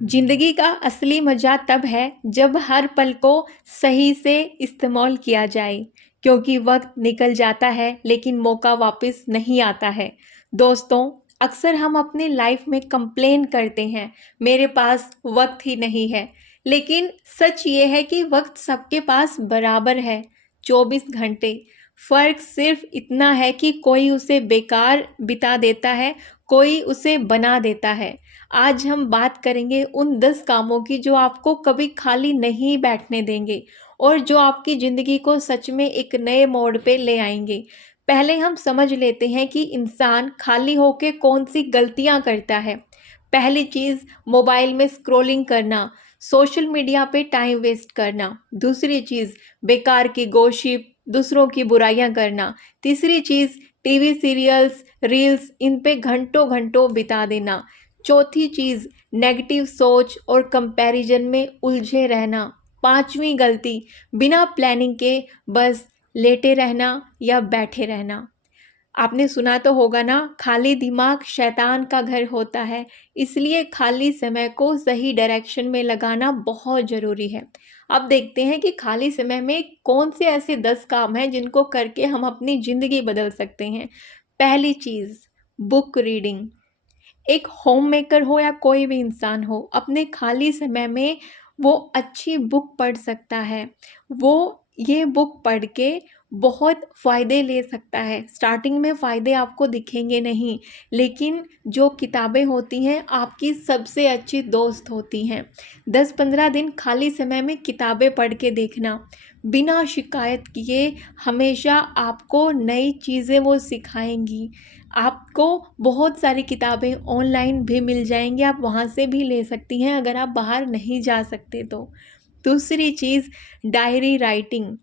जिंदगी का असली मज़ा तब है जब हर पल को सही से इस्तेमाल किया जाए, क्योंकि वक्त निकल जाता है लेकिन मौका वापस नहीं आता है। दोस्तों, अक्सर हम अपनी लाइफ में कंप्लेन करते हैं, मेरे पास वक्त ही नहीं है। लेकिन सच ये है कि वक्त सबके पास बराबर है, 24 घंटे। फ़र्क सिर्फ इतना है कि कोई उसे बेकार बिता देता है, कोई उसे बना देता है। आज हम बात करेंगे उन 10 कामों की जो आपको कभी खाली नहीं बैठने देंगे और जो आपकी ज़िंदगी को सच में एक नए मोड़ पे ले आएंगे। पहले हम समझ लेते हैं कि इंसान खाली होके कौन सी गलतियां करता है। पहली चीज़, मोबाइल में स्क्रॉलिंग करना, सोशल मीडिया पे टाइम वेस्ट करना। दूसरी चीज़, बेकार की गॉसिप, दूसरों की बुराइयां करना। तीसरी चीज़, टीवी सीरियल्स, रील्स, इन पे घंटों घंटों बिता देना। चौथी चीज़, नेगेटिव सोच और कंपैरिजन में उलझे रहना। पांचवी गलती, बिना प्लानिंग के बस लेटे रहना या बैठे रहना। आपने सुना तो होगा ना, खाली दिमाग शैतान का घर होता है। इसलिए खाली समय को सही डायरेक्शन में लगाना बहुत ज़रूरी है। अब देखते हैं कि खाली समय में कौन से ऐसे 10 काम हैं जिनको करके हम अपनी ज़िंदगी बदल सकते हैं। पहली चीज़, बुक रीडिंग। एक होम मेकर हो या कोई भी इंसान हो, अपने खाली समय में वो अच्छी बुक पढ़ सकता है। वो ये बुक पढ़ के बहुत फ़ायदे ले सकता है। स्टार्टिंग में फ़ायदे आपको दिखेंगे नहीं, लेकिन जो किताबें होती हैं आपकी सबसे अच्छी दोस्त होती हैं। 10-15 दिन खाली समय में किताबें पढ़ के देखना, बिना शिकायत किए। हमेशा आपको नई चीज़ें वो सिखाएंगी। आपको बहुत सारी किताबें ऑनलाइन भी मिल जाएंगी, आप वहाँ से भी ले सकती हैं अगर आप बाहर नहीं जा सकते तो। दूसरी चीज़, डायरी राइटिंग,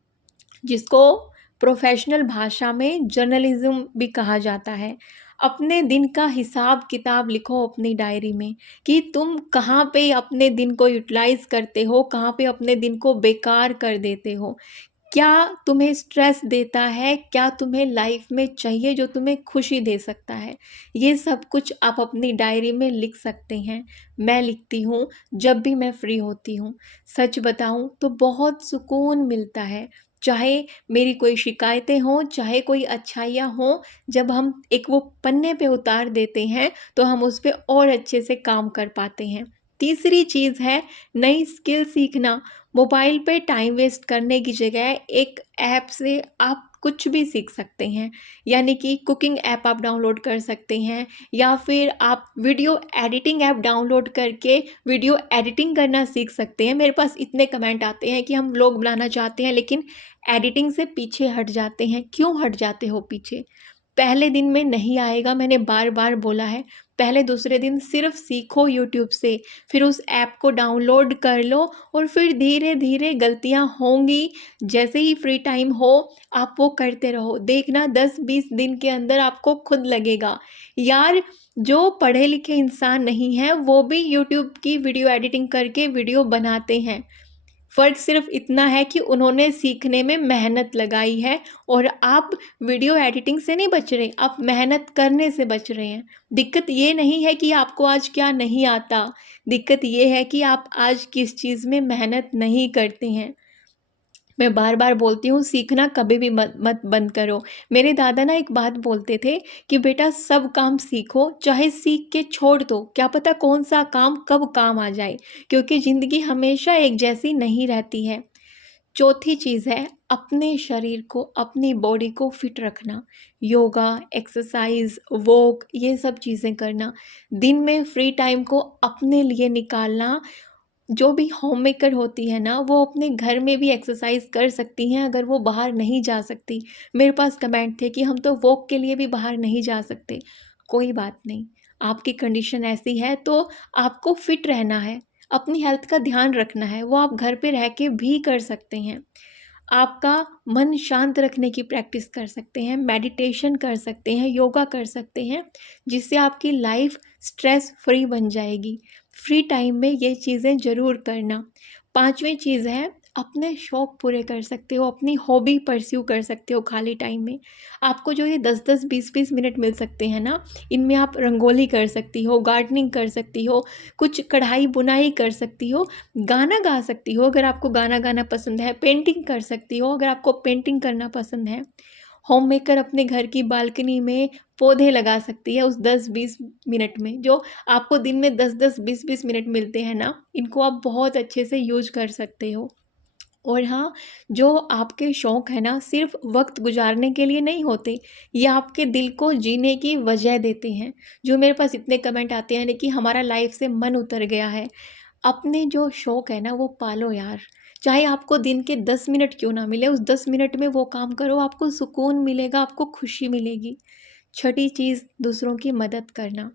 जिसको प्रोफेशनल भाषा में जर्नलिज्म भी कहा जाता है। अपने दिन का हिसाब किताब लिखो अपनी डायरी में कि तुम कहाँ पे अपने दिन को यूटिलाइज करते हो, कहाँ पे अपने दिन को बेकार कर देते हो। क्या तुम्हें स्ट्रेस देता है, क्या तुम्हें लाइफ में चाहिए जो तुम्हें खुशी दे सकता है। ये सब कुछ आप अपनी डायरी में लिख सकते हैं। मैं लिखती हूँ जब भी मैं फ्री होती हूँ। सच बताऊँ तो बहुत सुकून मिलता है। चाहे मेरी कोई शिकायतें हों, चाहे कोई अच्छाइयाँ हों, जब हम एक वो पन्ने पे उतार देते हैं तो हम उस पे और अच्छे से काम कर पाते हैं। तीसरी चीज़ है नई स्किल सीखना। मोबाइल पे टाइम वेस्ट करने की जगह एक ऐप से आप कुछ भी सीख सकते हैं। यानी कि कुकिंग ऐप आप डाउनलोड कर सकते हैं, या फिर आप वीडियो एडिटिंग ऐप डाउनलोड करके वीडियो एडिटिंग करना सीख सकते हैं। मेरे पास इतने कमेंट आते हैं कि हम व्लॉग बनाना चाहते हैं लेकिन एडिटिंग से पीछे हट जाते हैं। क्यों हट जाते हो पीछे? पहले दिन में नहीं आएगा, मैंने बार बार बोला है। पहले दूसरे दिन सिर्फ सीखो यूट्यूब से, फिर उस ऐप को डाउनलोड कर लो और फिर धीरे धीरे गलतियां होंगी। जैसे ही फ्री टाइम हो आप वो करते रहो, देखना 10-20 दिन के अंदर आपको खुद लगेगा यार, जो पढ़े लिखे इंसान नहीं है वो भी यूट्यूब की वीडियो एडिटिंग करके वीडियो बनाते हैं। फ़र्क सिर्फ इतना है कि उन्होंने सीखने में मेहनत लगाई है और आप वीडियो एडिटिंग से नहीं बच रहे, आप मेहनत करने से बच रहे हैं। दिक्कत ये नहीं है कि आपको आज क्या नहीं आता, दिक्कत ये है कि आप आज किस चीज़ में मेहनत नहीं करते हैं। मैं बार बार बोलती हूँ, सीखना कभी भी मत मत बंद करो। मेरे दादा ना एक बात बोलते थे कि बेटा सब काम सीखो, चाहे सीख के छोड़ दो, क्या पता कौन सा काम कब काम आ जाए, क्योंकि ज़िंदगी हमेशा एक जैसी नहीं रहती है। चौथी चीज़ है अपने शरीर को, अपनी बॉडी को फिट रखना। योगा, एक्सरसाइज, वॉक, ये सब चीज़ें करना। दिन में फ्री टाइम को अपने लिए निकालना। जो भी होम मेकर होती है ना, वो अपने घर में भी एक्सरसाइज कर सकती हैं अगर वो बाहर नहीं जा सकती। मेरे पास कमेंट थे कि हम तो वॉक के लिए भी बाहर नहीं जा सकते। कोई बात नहीं, आपकी कंडीशन ऐसी है तो आपको फिट रहना है, अपनी हेल्थ का ध्यान रखना है, वो आप घर पे रह के भी कर सकते हैं। आपका मन शांत रखने की प्रैक्टिस कर सकते हैं, मेडिटेशन कर सकते हैं, योगा कर सकते हैं, जिससे आपकी लाइफ स्ट्रेस फ्री बन जाएगी। फ्री टाइम में ये चीज़ें ज़रूर करना। पांचवी चीज़ है अपने शौक पूरे कर सकते हो, अपनी हॉबी परस्यू कर सकते हो खाली टाइम में। आपको जो ये 10-10, 20-20 मिनट मिल सकते हैं ना, इनमें आप रंगोली कर सकती हो, गार्डनिंग कर सकती हो, कुछ कढ़ाई बुनाई कर सकती हो, गाना गा सकती हो अगर आपको गाना गाना पसंद है, पेंटिंग कर सकती हो अगर आपको पेंटिंग करना पसंद है। होममेकर अपने घर की बालकनी में पौधे लगा सकती है उस 10-20 मिनट में। जो आपको दिन में 10-10, 20-20 मिनट मिलते हैं ना, इनको आप बहुत अच्छे से यूज़ कर सकते हो। और हाँ, जो आपके शौक है ना, सिर्फ वक्त गुजारने के लिए नहीं होते, ये आपके दिल को जीने की वजह देते हैं। जो मेरे पास इतने कमेंट आते हैं ना कि हमारा लाइफ से मन उतर गया है। अपने जो शौक है ना वो पालो यार। चाहे आपको दिन के 10 मिनट क्यों ना मिले, उस 10 मिनट में वो काम करो, आपको सुकून मिलेगा, आपको खुशी मिलेगी। छठी चीज़, दूसरों की मदद करना।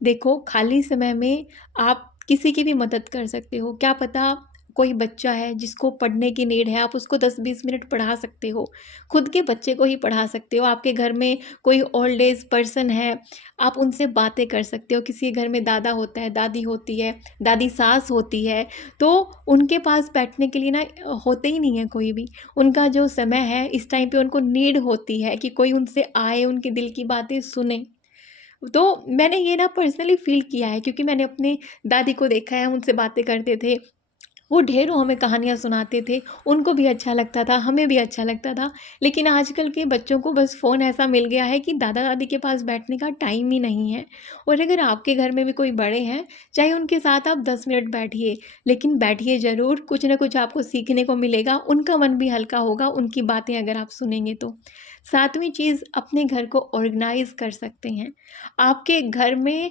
देखो, खाली समय में आप किसी की भी मदद कर सकते हो। क्या पता कोई बच्चा है जिसको पढ़ने की नीड है, आप उसको 10-20 मिनट पढ़ा सकते हो। खुद के बच्चे को ही पढ़ा सकते हो। आपके घर में कोई ओल्ड एज पर्सन है, आप उनसे बातें कर सकते हो। किसी के घर में दादा होता है, दादी होती है, दादी सास होती है, तो उनके पास बैठने के लिए ना होते ही नहीं है कोई भी। उनका जो समय है, इस टाइम पे उनको नीड होती है कि कोई उनसे आए, उनके दिल की बातें सुने। तो मैंने ये ना पर्सनली फ़ील किया है, क्योंकि मैंने अपने दादी को देखा है, हम उनसे बातें करते थे। वो ढेरों हमें कहानियाँ सुनाते थे, उनको भी अच्छा लगता था, हमें भी अच्छा लगता था। लेकिन आजकल के बच्चों को बस फ़ोन ऐसा मिल गया है कि दादा-दादी के पास बैठने का टाइम ही नहीं है। और अगर आपके घर में भी कोई बड़े हैं, चाहे उनके साथ आप 10 मिनट बैठिए, लेकिन बैठिए ज़रूर, कुछ न कुछ आपको सीखने को मिलेगा, उनका मन भी हल्का होगा, उनकी बातें अगर आप सुनेंगे तो। 7वीं चीज़, अपने घर को ऑर्गनाइज़ कर सकते हैं। आपके घर में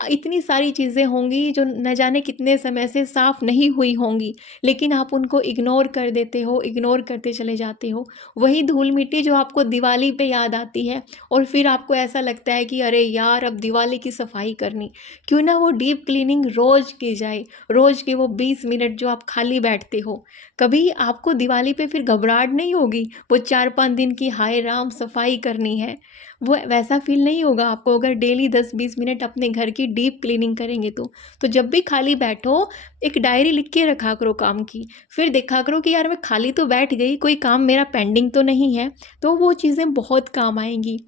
इतनी सारी चीज़ें होंगी जो न जाने कितने समय से साफ़ नहीं हुई होंगी, लेकिन आप उनको इग्नोर कर देते हो, इग्नोर करते चले जाते हो। वही धूल-मिट्टी जो आपको दिवाली पे याद आती है, और फिर आपको ऐसा लगता है कि अरे यार! अब दिवाली की सफाई करनी। क्यों ना वो डीप क्लीनिंग रोज़ की जाए, रोज़ के वो 20 मिनट जो आप खाली बैठते हो। कभी आपको दिवाली पे फिर घबराहट नहीं होगी, वो 4-5 दिन की हाय राम सफाई करनी है। वो वैसा फ़ील नहीं होगा आपको अगर डेली 10-20 मिनट अपने घर की डीप क्लीनिंग करेंगे तो। तो जब भी खाली बैठो, एक डायरी लिख के रखा करो काम की। फिर देखा करो कि यार मैं खाली तो बैठ गई, कोई काम मेरा पेंडिंग तो नहीं है। तो वो चीज़ें बहुत काम आएँगी।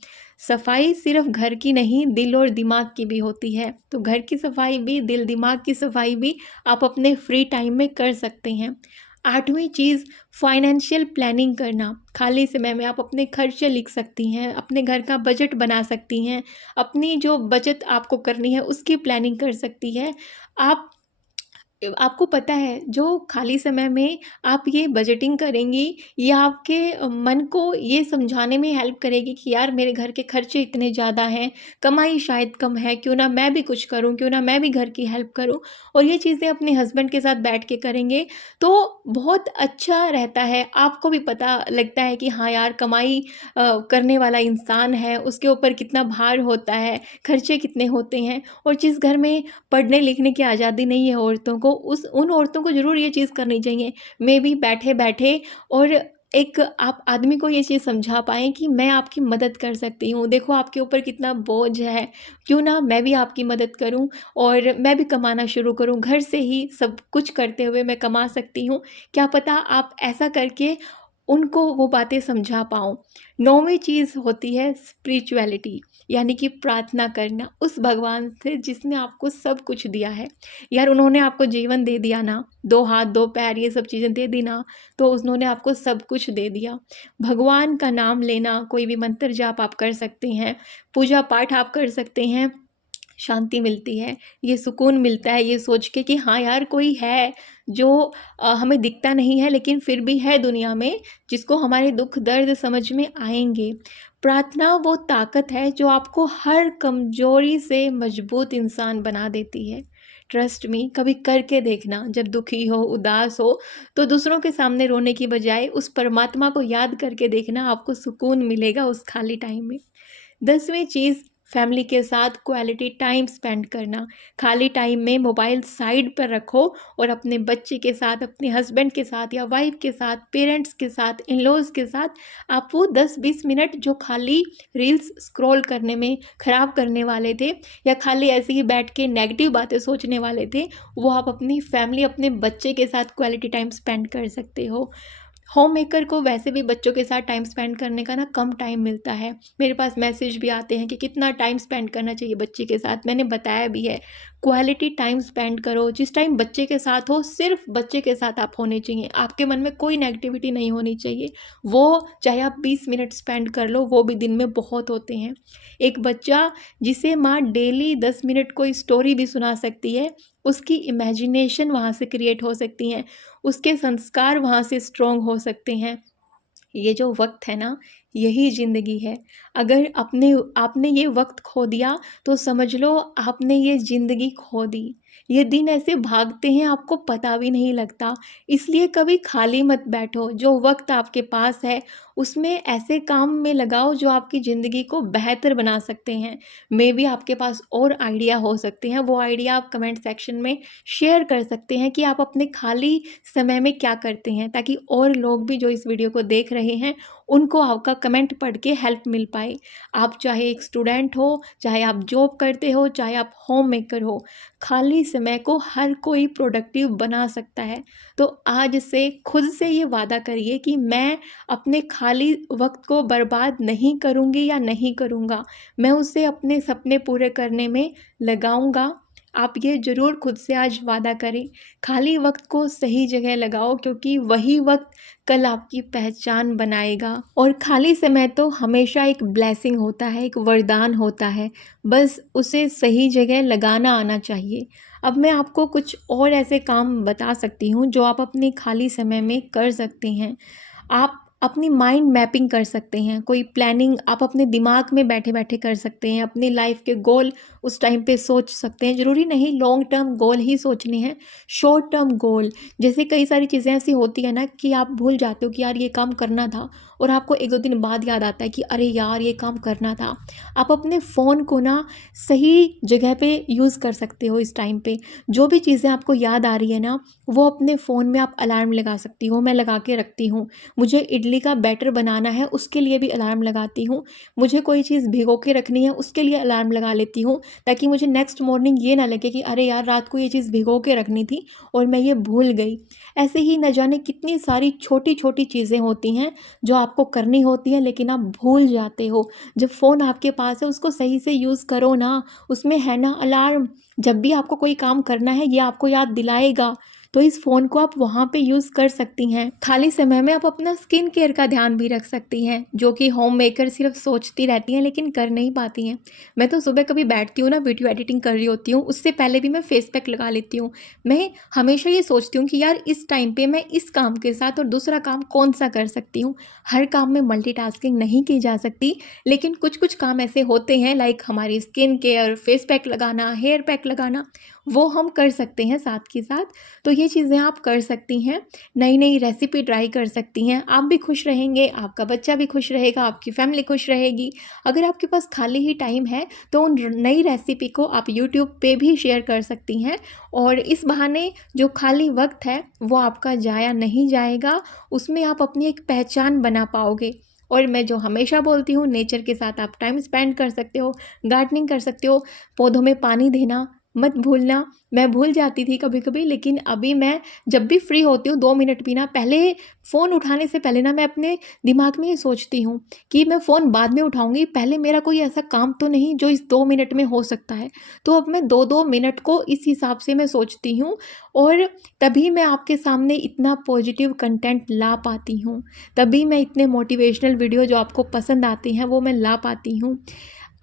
सफाई सिर्फ़ घर की नहीं, दिल और दिमाग की भी होती है। तो घर की सफाई भी, दिल-दिमाग की सफाई भी आप अपने फ्री टाइम में कर सकते हैं। 8वीं चीज़, फाइनेंशियल प्लानिंग करना। खाली समय में आप अपने खर्चे लिख सकती हैं, अपने घर का बजट बना सकती हैं, अपनी जो बचत आपको करनी है उसकी प्लानिंग कर सकती है। आप आपको पता है, जो खाली समय में आप ये बजटिंग करेंगी, ये आपके मन को ये समझाने में हेल्प करेगी कि यार मेरे घर के खर्चे इतने ज़्यादा हैं, कमाई शायद कम है, क्यों ना मैं भी कुछ करूँ, क्यों ना मैं भी घर की हेल्प करूँ। और ये चीज़ें अपने हस्बैंड के साथ बैठ के करेंगे तो बहुत अच्छा रहता है। आपको भी पता लगता है कि हाँ यार, कमाई करने वाला इंसान है, उसके ऊपर कितना भार होता है, खर्चे कितने होते हैं। और जिस घर में पढ़ने-लिखने की आज़ादी नहीं है औरतों को, उस उन औरतों को ज़रूर ये चीज़ करनी चाहिए। मे बी बैठे-बैठे और एक आप आदमी को ये चीज़ समझा पाएँ कि मैं आपकी मदद कर सकती हूँ। देखो आपके ऊपर कितना बोझ है, क्यों ना मैं भी आपकी मदद करूँ और मैं भी कमाना शुरू करूँ। घर से ही सब कुछ करते हुए मैं कमा सकती हूँ। क्या पता आप ऐसा करके उनको वो बातें समझा पाओ। 9वीं चीज़ होती है स्पिरिचुअलिटी, यानी कि प्रार्थना करना उस भगवान से जिसने आपको सब कुछ दिया है। यार उन्होंने आपको जीवन दे दिया ना, 2 हाथ 2 पैर ये सब चीज़ें दे दी ना, तो उन्होंने आपको सब कुछ दे दिया। भगवान का नाम लेना, कोई भी मंत्र जाप आप कर सकते हैं, पूजा पाठ आप कर सकते हैं, शांति मिलती है, ये सुकून मिलता है ये सोच के कि हाँ यार, कोई है जो हमें दिखता नहीं है लेकिन फिर भी है दुनिया में, जिसको हमारे दुख दर्द समझ में आएँगे। प्रार्थना वो ताकत है जो आपको हर कमज़ोरी से मजबूत इंसान बना देती है। ट्रस्ट मी, कभी करके देखना, जब दुखी हो, उदास हो, तो दूसरों के सामने रोने की बजाय उस परमात्मा को याद करके देखना, आपको सुकून मिलेगा उस खाली टाइम में। 10वीं चीज़, फैमिली के साथ क्वालिटी टाइम स्पेंड करना। खाली टाइम में मोबाइल साइड पर रखो और अपने बच्चे के साथ, अपने हस्बैंड के साथ या वाइफ के साथ, पेरेंट्स के साथ, इन लॉज के साथ आप वो 10-20 मिनट जो खाली रील्स स्क्रॉल करने में ख़राब करने वाले थे या खाली ऐसे ही बैठ के नेगेटिव बातें सोचने वाले थे, वो आप अपनी फैमिली, अपने बच्चे के साथ क्वालिटी टाइम स्पेंड कर सकते हो। होम मेकर को वैसे भी बच्चों के साथ टाइम स्पेंड करने का ना कम टाइम मिलता है। मेरे पास मैसेज भी आते हैं कि कितना टाइम स्पेंड करना चाहिए बच्चे के साथ। मैंने बताया भी है, क्वालिटी टाइम स्पेंड करो। जिस टाइम बच्चे के साथ हो, सिर्फ बच्चे के साथ आप होने चाहिए। आपके मन में कोई नेगेटिविटी नहीं होनी चाहिए। वो चाहे आप 20 मिनट स्पेंड कर लो, वो भी दिन में बहुत होते हैं। एक बच्चा जिसे माँ डेली 10 मिनट कोई स्टोरी भी सुना सकती है, उसकी इमेजिनेशन वहाँ से क्रिएट हो सकती हैं, उसके संस्कार वहाँ से स्ट्रॉन्ग हो सकते हैं। ये जो वक्त है ना, यही ज़िंदगी है। अगर आपने ये वक्त खो दिया तो समझ लो आपने ये ज़िंदगी खो दी। ये दिन ऐसे भागते हैं, आपको पता भी नहीं लगता। इसलिए कभी खाली मत बैठो। जो वक्त आपके पास है उसमें ऐसे काम में लगाओ जो आपकी ज़िंदगी को बेहतर बना सकते हैं। मे बी आपके पास और आइडिया हो सकते हैं, वो आइडिया आप कमेंट सेक्शन में शेयर कर सकते हैं कि आप अपने खाली समय में क्या करते हैं, ताकि और लोग भी जो इस वीडियो को देख रहे हैं उनको आपका कमेंट पढ़ के हेल्प मिल पाए। आप चाहे एक स्टूडेंट हो, चाहे आप जॉब करते हो, चाहे आप होम मेकर हो, खाली समय को हर कोई प्रोडक्टिव बना सकता है। तो आज से खुद से ये वादा करिए कि मैं अपने खाली वक्त को बर्बाद नहीं करूँगी या नहीं करूँगा। मैं उसे अपने सपने पूरे करने में लगाऊँगा। आप ये ज़रूर खुद से आज वादा करें। खाली वक्त को सही जगह लगाओ, क्योंकि वही वक्त कल आपकी पहचान बनाएगा। और खाली समय तो हमेशा एक ब्लेसिंग होता है, एक वरदान होता है। बस उसे सही जगह लगाना आना चाहिए। अब मैं आपको कुछ और ऐसे काम बता सकती हूँ जो आप अपने खाली समय में कर सकते हैं। आप अपनी माइंड मैपिंग कर सकते हैं। कोई प्लानिंग आप अपने दिमाग में बैठे-बैठे कर सकते हैं। अपनी लाइफ के गोल उस टाइम पे सोच सकते हैं। ज़रूरी नहीं लॉन्ग टर्म गोल ही सोचने हैं, शॉर्ट टर्म गोल। जैसे कई सारी चीज़ें ऐसी होती है ना कि आप भूल जाते हो कि यार ये काम करना था, और आपको 1-2 दिन बाद याद आता है कि अरे यार ये काम करना था। आप अपने फ़ोन को ना सही जगह पे यूज़ कर सकते हो इस टाइम पे। जो भी चीज़ें आपको याद आ रही है ना, वो अपने फ़ोन में आप अलार्म लगा सकती हो। मैं लगा के रखती हूँ। मुझे इडली का बैटर बनाना है, उसके लिए भी अलार्म लगाती हूँ। मुझे कोई चीज़ भिगो के रखनी है, उसके लिए अलार्म लगा लेती हूँ, ताकि मुझे नेक्स्ट मॉर्निंग ये ना लगे कि अरे यार रात को ये चीज़ भिगो के रखनी थी और मैं ये भूल गई। ऐसे ही न जाने कितनी सारी छोटी-छोटी चीज़ें होती हैं जो आपको करनी होती हैं, लेकिन आप भूल जाते हो। जब फ़ोन आपके पास है उसको सही से यूज़ करो ना, उसमें है ना अलार्म, जब भी आपको कोई काम करना है ये आपको याद दिलाएगा। तो इस फ़ोन को आप वहाँ पे यूज़ कर सकती हैं। खाली समय में आप अपना स्किन केयर का ध्यान भी रख सकती हैं, जो कि होम मेकर सिर्फ सोचती रहती हैं लेकिन कर नहीं पाती हैं। मैं तो सुबह कभी बैठती हूँ ना, वीडियो एडिटिंग कर रही होती हूँ, उससे पहले भी मैं फेस पैक लगा लेती हूँ। मैं हमेशा ये सोचती हूँ कि यार इस टाइम पे मैं इस काम के साथ और दूसरा काम कौन सा कर सकती हूँ। हर काम में मल्टीटास्किंग नहीं की जा सकती, लेकिन कुछ-कुछ काम ऐसे होते हैं लाइक हमारी स्किन केयर, फेस पैक लगाना, हेयर पैक लगाना, वो हम कर सकते हैं साथ के साथ। तो ये चीज़ें आप कर सकती हैं। नई-नई रेसिपी ट्राई कर सकती हैं। आप भी खुश रहेंगे, आपका बच्चा भी खुश रहेगा, आपकी फैमिली खुश रहेगी। अगर आपके पास खाली ही टाइम है तो उन नई रेसिपी को आप यूट्यूब पे भी शेयर कर सकती हैं, और इस बहाने जो खाली वक्त है वो आपका जाया नहीं जाएगा। उसमें आप अपनी एक पहचान बना पाओगे। और मैं जो हमेशा बोलती हूँ, नेचर के साथ आप टाइम स्पेंड कर सकते हो, गार्डनिंग कर सकते हो, पौधों में पानी देना मत भूलना। मैं भूल जाती थी कभी-कभी, लेकिन अभी मैं जब भी फ्री होती हूँ 2 मिनट भी ना, पहले फ़ोन उठाने से पहले ना मैं अपने दिमाग में ये सोचती हूँ कि मैं फ़ोन बाद में उठाऊँगी, पहले मेरा कोई ऐसा काम तो नहीं जो इस 2 मिनट में हो सकता है। तो अब मैं 2-2 मिनट को इस हिसाब से मैं सोचती हूँ, और तभी मैं आपके सामने इतना पॉजिटिव कंटेंट ला पाती हूँ। तभी मैं इतने मोटिवेशनल वीडियो जो आपको पसंद आते हैं वो मैं ला पाती हूँ।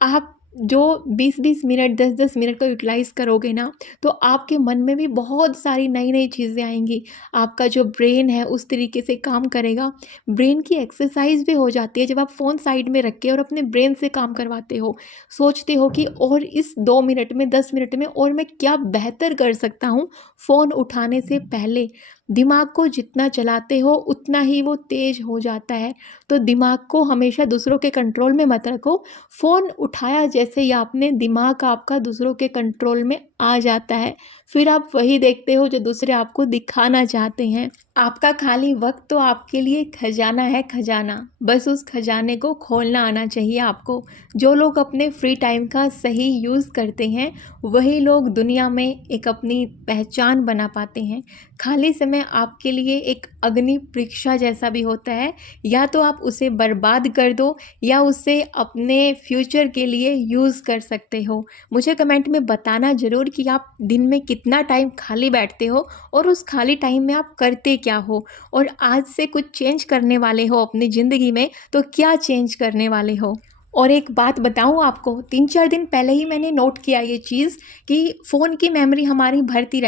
आप जो 20-20 मिनट, 10-10 मिनट को यूटिलाइज़ करोगे ना, तो आपके मन में भी बहुत सारी नई-नई चीज़ें आएँगी। आपका जो ब्रेन है उस तरीके से काम करेगा। ब्रेन की एक्सरसाइज़ भी हो जाती है जब आप फ़ोन साइड में रख के और अपने ब्रेन से काम करवाते हो। सोचते हो कि और इस 2 मिनट में, 10 मिनट में और मैं क्या बेहतर कर सकता हूँ फ़ोन उठाने से पहले। दिमाग को जितना चलाते हो उतना ही वो तेज हो जाता है। तो दिमाग को हमेशा दूसरों के कंट्रोल में मत रखो। फ़ोन उठाया जैसे ही आपने, दिमाग आपका दूसरों के कंट्रोल में आ जाता है। फिर आप वही देखते हो जो दूसरे आपको दिखाना चाहते हैं। आपका खाली वक्त तो आपके लिए खजाना है, खजाना। बस उस खजाने को खोलना आना चाहिए आपको। जो लोग अपने फ्री टाइम का सही यूज़ करते हैं वही लोग दुनिया में एक अपनी पहचान बना पाते हैं। खाली समय आपके लिए एक अग्नि परीक्षा जैसा भी होता है। या तो आप उसे बर्बाद कर दो या उसे अपने फ्यूचर के लिए यूज़ कर सकते हो। मुझे कमेंट में बताना ज़रूर कि आप दिन में कितना टाइम खाली बैठते हो और उस खाली टाइम में आप करते क्या हो, और आज से कुछ चेंज करने वाले हो अपनी ज़िंदगी में तो क्या चेंज करने वाले हो। और एक बात बताऊँ आपको, 3-4 दिन पहले ही मैंने नोट किया ये चीज़ कि फ़ोन की मेमोरी हमारी भरती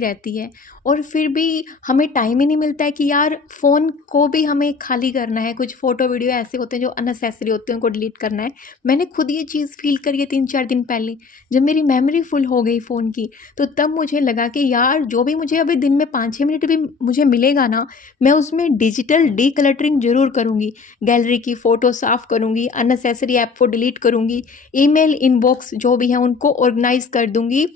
रहती है और फिर भी हमें टाइम ही नहीं मिलता है कि यार फ़ोन को भी हमें खाली करना है। कुछ फ़ोटो वीडियो ऐसे होते हैं जो अननेसेसरी होते हैं, उनको डिलीट करना है। मैंने खुद ये चीज़ फ़ील करी है 3-4 दिन पहले, जब मेरी मेमोरी फुल हो गई फ़ोन की। तो तब मुझे लगा कि यार जो भी मुझे अभी दिन में 5-6 मिनट भी मुझे मिलेगा ना, मैं उसमें डिजिटल डीक्लटरिंग ज़रूर करूँगी। गैलरी की फ़ोटो साफ़ करूँगी, अननेसेसरी ऐप को डिलीट करूँगी, ईमेल इनबॉक्स जो भी हैं उनको ऑर्गेनाइज़ कर दूँगी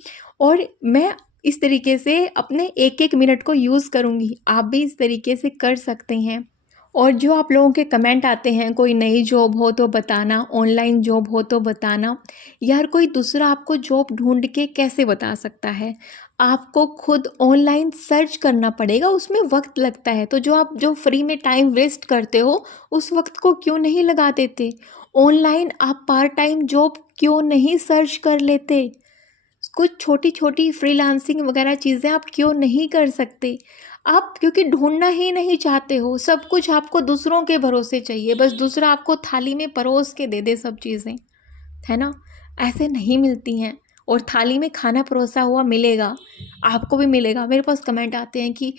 और मैं इस तरीके से अपने एक-एक मिनट को यूज़ करूँगी। आप भी इस तरीके से कर सकते हैं। और जो आप लोगों के कमेंट आते हैं, कोई नई जॉब हो तो बताना, ऑनलाइन जॉब हो तो बताना, यार कोई दूसरा आपको जॉब ढूँढ के कैसे बता सकता है? आपको खुद ऑनलाइन सर्च करना पड़ेगा, उसमें वक़्त लगता है। तो जो फ्री में टाइम वेस्ट करते हो, उस वक़्त को क्यों नहीं लगा देते? ऑनलाइन आप पार्ट टाइम जॉब क्यों नहीं सर्च कर लेते? कुछ छोटी-छोटी फ्रीलांसिंग वगैरह चीज़ें आप क्यों नहीं कर सकते? आप क्योंकि ढूँढना ही नहीं चाहते हो, सब कुछ आपको दूसरों के भरोसे चाहिए, बस दूसरा आपको थाली में परोस के दे दे सब चीज़ें, है ना? ऐसे नहीं मिलती हैं। और थाली में खाना परोसा हुआ मिलेगा, आपको भी मिलेगा। मेरे पास कमेंट आते हैं कि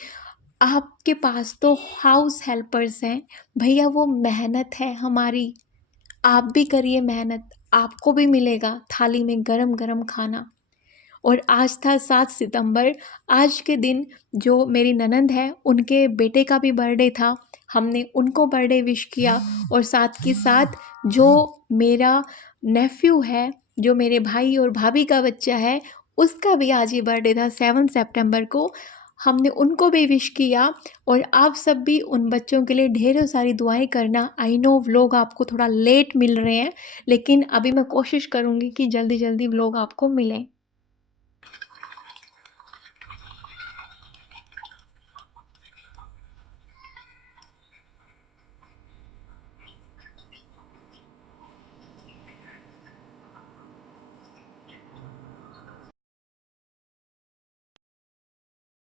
आपके पास तो हाउस हेल्पर्स हैं, भैया वो मेहनत है हमारी, आप भी करिए मेहनत, आपको भी मिलेगा थाली में गरम-गरम खाना। और आज था 7 सितंबर। आज के दिन जो मेरी ननंद है उनके बेटे का भी बर्थडे था। हमने उनको बर्थडे विश किया और साथ के साथ जो मेरा नेफ्यू है, जो मेरे भाई और भाभी का बच्चा है, उसका भी आज ही बर्थडे था 7 सितंबर को। हमने उनको भी विश किया और आप सब भी उन बच्चों के लिए ढेरों सारी दुआएं करना। आई नो व्लॉग आपको थोड़ा लेट मिल रहे हैं, लेकिन अभी मैं कोशिश करूँगी कि जल्दी-जल्दी व्लॉग आपको मिलें।